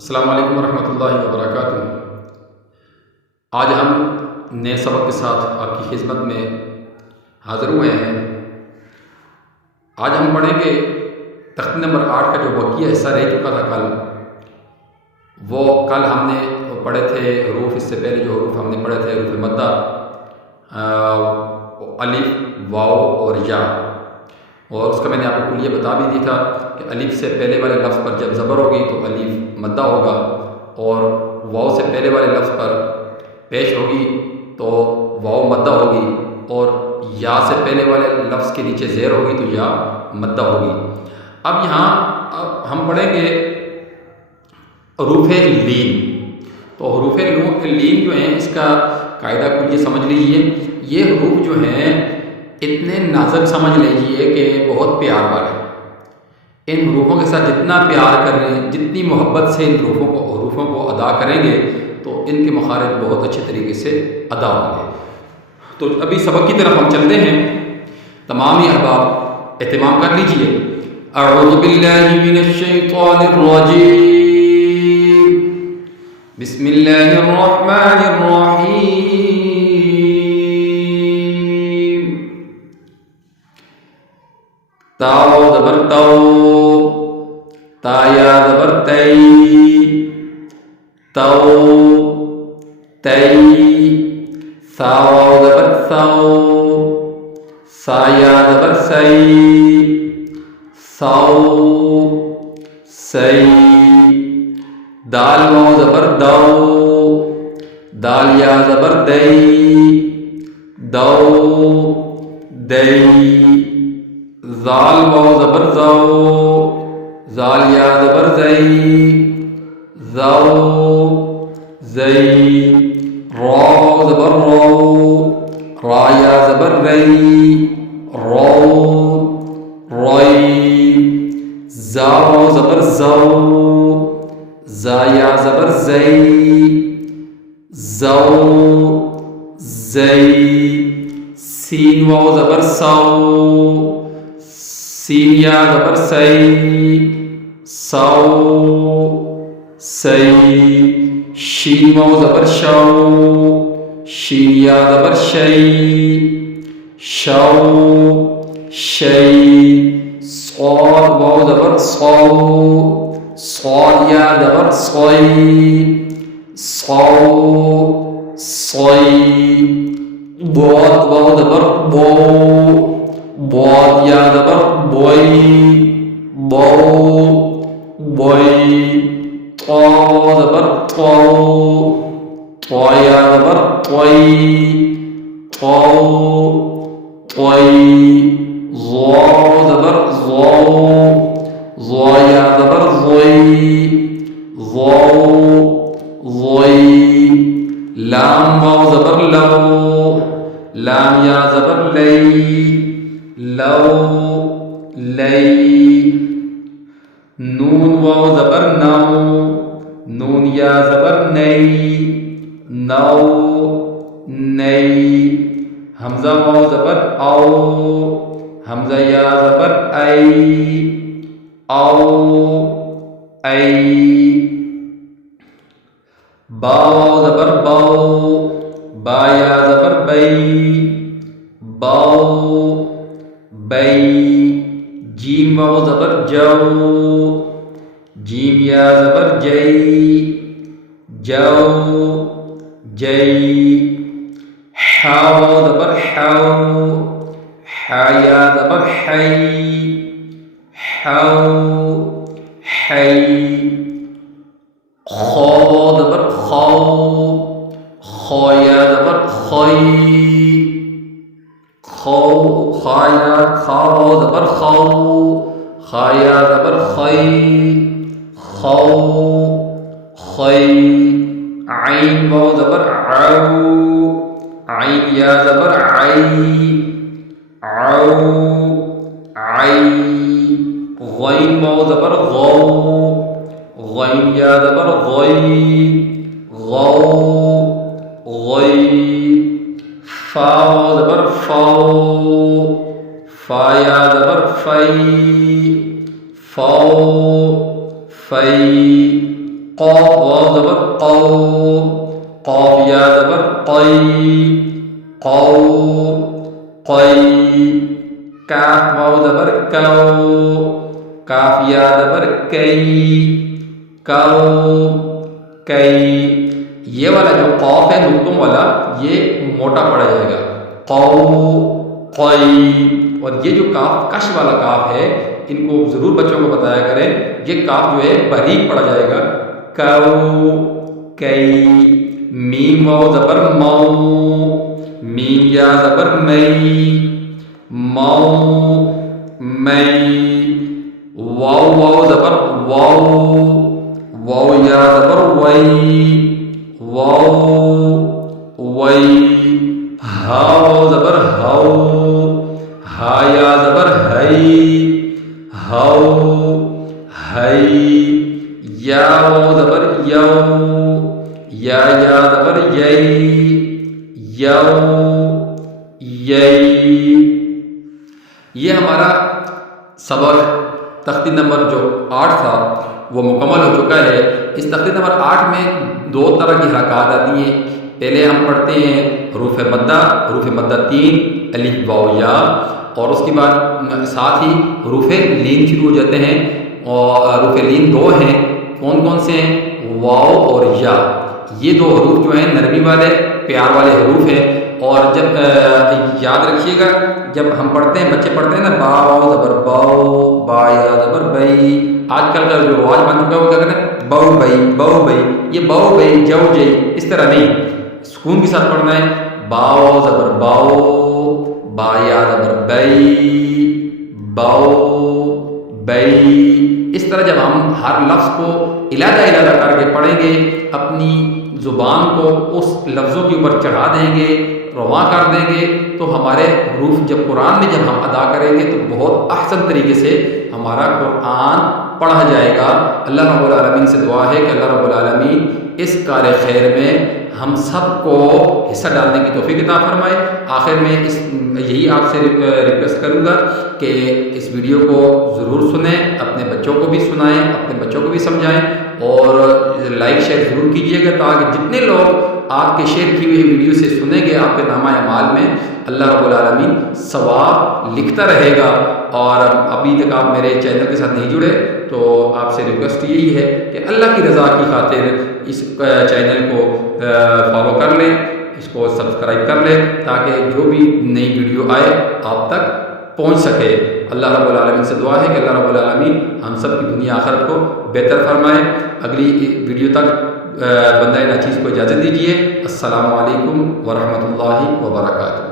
अस्सलाम वालेकुम रहमतुल्लाहि व बरकातुहू। आज हम नए सबक के साथ आपकी खिदमत में हाज़िर हुए हैं। आज हम पढ़ेंगे तख्त नंबर 8 का जो बकिया हिस्सा रह चुका था कल, वो कल हमने पढ़े थे हरूफ। इससे पहले जो हरूफ हमने पढ़े थे हरूफ मद्दा, अलिफ, वाव और या। और उसका मैंने आपको कुलिया बता भी दी था कि अलिफ से पहले वाले लफ्ज़ पर जब ज़बर होगी तो अलिफ मद्दा होगा, और वाव से पहले वाले लफ्ज़ पर पेश होगी तो वाव मद्दा होगी, और या से पहले वाले लफ्ज़ के नीचे ज़ेर होगी तो या मद्दा होगी। अब यहाँ हम पढ़ेंगे हरूफ लीन। तो हरूफ लीन जो हैं, इसका कायदा कुलिया समझ लीजिए। ये हरूफ जो हैं इतने नाजुक समझ लीजिए कि बहुत प्यार वाले। इन हरूफों के साथ जितना प्यार करें, जितनी मोहब्बत से इन हरूफों को अदा करेंगे तो इनके मखारिज बहुत अच्छे तरीके से अदा होंगे। तो अभी सबक की तरफ हम चलते हैं। तमाम ही अहबाब एहतमाम कर लीजिए। अऊज़ु बिल्लाहि मिनश शैतानिर रजीम, बिस्मिल्लाहिर रहमानिर रहीम। ताओ ज़बर ताओ, ताया ज़बर तई, ताओ तई, साओ ज़बर साओ, साया ज़बर सई, साओ सई। दाल वाओ ज़बर दाओ, दाल या ज़बर दई, दाओ दई। ज़ाल वाओ ज़बर ज़ाओ, ज़ाल या ज़बर ज़ई, ज़ाओ ज़ई। रा वाओ ज़बर राओ, रा या ज़बर रई, राओ रई। ज़ा वाओ ज़बर ज़ाओ, ज़ा या ज़बर ज़ई, ज़ाओ ज़ई। सीन वाओ ज़बर साओ, सीन या ज़बर सई, साओ सई। शीन वाओ ज़बर शाओ, शीन या ज़बर शई, शाओ शई। सॉद वाओ ज़बर सौ, सॉद या ज़बर सोई, सौ सोई। बहुत वाओ ज़बर बो, बहुत या ज़बर बोई, बो बोई। तो ज़बर तो, तो या ज़बर तोई, तो तोई। ज़ो ज़बर ज़ो, ज़ो या ज़बर ज़ोई, ज़ो ज़ोई। लाम वाओ ज़बर लो, लाम या ज़बर लई, लो लई। नून वाओ ज़बर नाओ, नून या ज़बर नई, नौ नई। हमज़ा वाओ ज़बर आओ, हमज़ा या ज़बर आई, आओ आई। बा वाओ ज़बर बाओ, बा या ज़बर बई, बाओ बई। जीम वाओ ज़बर जाओ, जीम या ज़बर जई, जाओ जई। हा वाओ ज़बर हाओ, हा या ज़बर हई, हाओ हई। खो वाओ ज़बर खाओ, खो या ज़बर खोई, खो खा या खा वाओ ज़बर खाओ, खा या ज़बर खई, खौ खई। आइन वाओ ज़बर आओ, आइन या ज़बर आई, आओ आई। गैन वाओ ज़बर गौ, गैन या ज़बर गई, गौ गई। फा वाओ ज़बर फ़ाओ, फा या ज़बर फ़ई, फ़ौ फ़ई। कौफ वाव ज़बर कौ, कौफ या ज़बर कै, कौ कै, काफ वाव ज़बर कौ, काफ या ज़बर कै, कौ कै। ये वाला जो कौफ है नुक्तों वाला, ये मोटा पड़ जाएगा, कौ कै। और ये जो काफ कश वाला काफ है, इनको ज़रूर बच्चों को बताया करें, ये काफ जो है बारीक पड़ जाएगा, कौ कै। मीम वाव ज़बर मौ, मीम या ज़बर मई, मौ मई। वाव वाव ज़बर वाव, वाव या ज़बर वई, वाव वई। हा वाव ज़बर हाउ, हा या ज़बर हई, हाउ हई। या वाव ज़बर यौ, या ज़बर यई, यौ यई। ये हमारा सबक तख्ती नंबर जो 8 था वो मुकम्मल हो चुका है। इस तख्ती नंबर 8 में 2 तरह की हरकत आती हैं। पहले हम पढ़ते हैं हरूफ मद्दा 3 अलिफ वाव या, और उसके बाद साथ ही हरूफ लीन शुरू हो जाते हैं। और हरूफ लीन 2 हैं, कौन कौन से हैं? वाव और या। ये 2 हरूफ जो हैं नरमी वाले प्यार वाले हरूफ हैं। और जब याद रखिएगा, जब हम पढ़ते हैं, बच्चे पढ़ते हैं ना, बा वाव ज़बर बाओ, बा या ज़बर बई। आजकल का जो रवाज बन चुका है वो क्या कहते हैं, बऊ बई, बऊ बई। ये बऊ बई जऊ जई इस तरह नहीं, सुकून के साथ पढ़ना है। बा वाव ज़बर बाओ, बा या ज़बर बई, बाओ बई। इस तरह जब हम हर लफ्ज़ को इलादा इलादा करके पढ़ेंगे, अपनी ज़ुबान को उस लफ्ज़ों के ऊपर चढ़ा देंगे, रवा कर देंगे, तो हमारे हरूफ जब कुरान में जब हम अदा करेंगे तो बहुत अहसन तरीके से हमारा कुरान पढ़ा जाएगा। अल्लाह रब्बुल आलमीन से दुआ है कि अल्लाह रब्बुल आलमीन इस कार्य खैर में हम सब को हिस्सा डालने की तौफीक अता फरमाए। आखिर में यही आपसे रिक्वेस्ट करूँगा कि इस वीडियो को ज़रूर सुनें, अपने बच्चों को भी सुनाएं, अपने बच्चों को भी समझाएं, और लाइक शेयर ज़रूर कीजिएगा, ताकि जितने लोग आपके शेयर की हुई वीडियो से सुनेंगे, आपके नामा अमाल में अल्लाह रब्बुल आलमीन सवाब लिखता रहेगा। और अभी तक आप मेरे चैनल के साथ नहीं जुड़े तो आपसे रिक्वेस्ट यही है कि अल्लाह की रज़ा की खातिर इस चैनल को फॉलो कर लें, इसको सब्सक्राइब कर लें, ताकि जो भी नई वीडियो आए आप तक पहुंच सके। अल्लाह रब्बुल आलमीन से दुआ है कि अल्लाह रब्बुल आलमीन हम सब की दुनिया आखिरत को बेहतर फरमाए। अगली वीडियो तक बंदा नाचीज़ को इजाज़त दीजिए। अस्सलामु अलैकुम वरहमतुल्लाहि वबरकातुहू।